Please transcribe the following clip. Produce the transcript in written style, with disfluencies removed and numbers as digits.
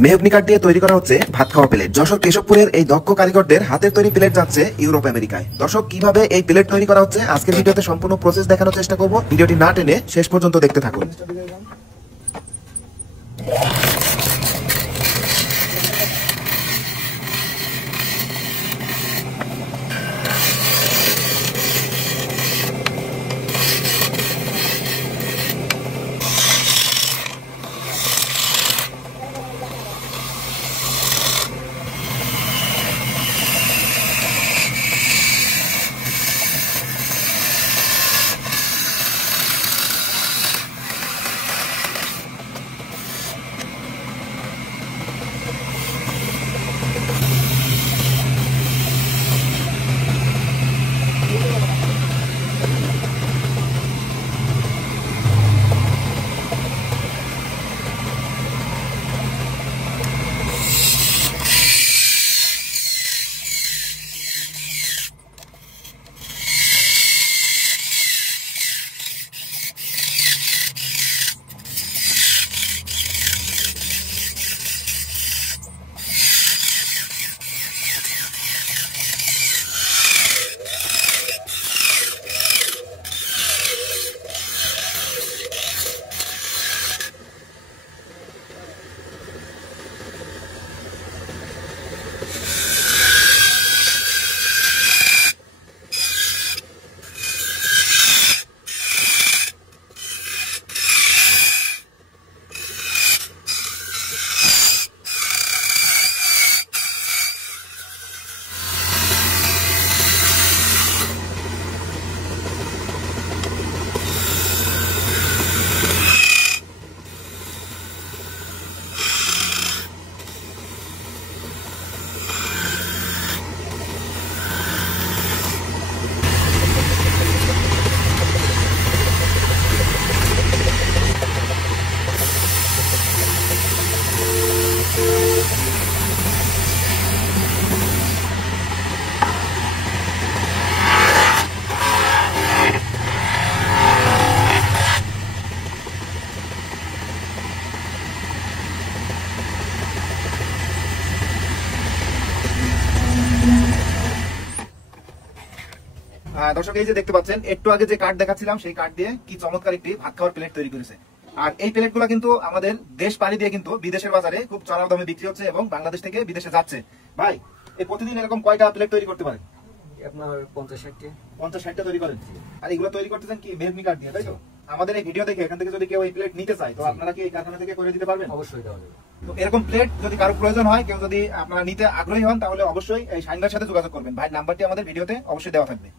Mahogany কাঠ দিয়ে তৈরি করা হচ্ছে ভাত খাওয়া প্লেট। যশোর কেশবপুরের এই দক্ষ কারিগরদের হাতের তৈরি প্লেট যাচ্ছে ইউরোপ আমেরিকায়। দর্শক, কিভাবে এই প্লেট তৈরি করা হচ্ছে আজকের ভিডিওতে সম্পূর্ণ প্রসেস দেখানোর চেষ্টা করব। ভিডিওটি না টেনে শেষ পর্যন্ত দেখতে থাকুন। দর্শক, এই যে দেখতে পাচ্ছেন, একটু আগে যে কাঠ দেখাচ্ছিলাম সেই কাঠ দিয়ে কি চমৎকার একটি ভাত খাওয়ার প্লেট তৈরি করেছে। আর এই প্লেটগুলো কিন্তু আমাদের দেশ পাড়ি দিয়ে কিন্তু বিদেশের বাজারে খুব চড়া দামে বিক্রি হচ্ছে এবং বাংলাদেশ থেকে বিদেশে যাচ্ছে। ভাই, এই প্রতিদিন এরকম কয়টা প্লেট তৈরি করতে পারেন? আপনার 50-60টা তৈরি করেন। আর এগুলো তৈরি করতেছেন কি মেহগনি কাঠ দিয়ে, তাই তো? আমাদের এই ভিডিও দেখে এখান থেকে যদি কেউ এই প্লেট নিতে চায় তো আপনারা কি এই কারখানা থেকে করে দিতে পারবেন? অবশ্যই দেওয়া যাবে। তো এরকম প্লেট যদি কারো প্রয়োজন হয়, কেউ যদি আপনারা নিতে আগ্রহী হন, তাহলে অবশ্যই এই শাইন ভাইয়ের সাথে যোগাযোগ করবেন। ভাই নাম্বারটি আমাদের ভিডিওতে অবশ্যই দেওয়া থাকবে।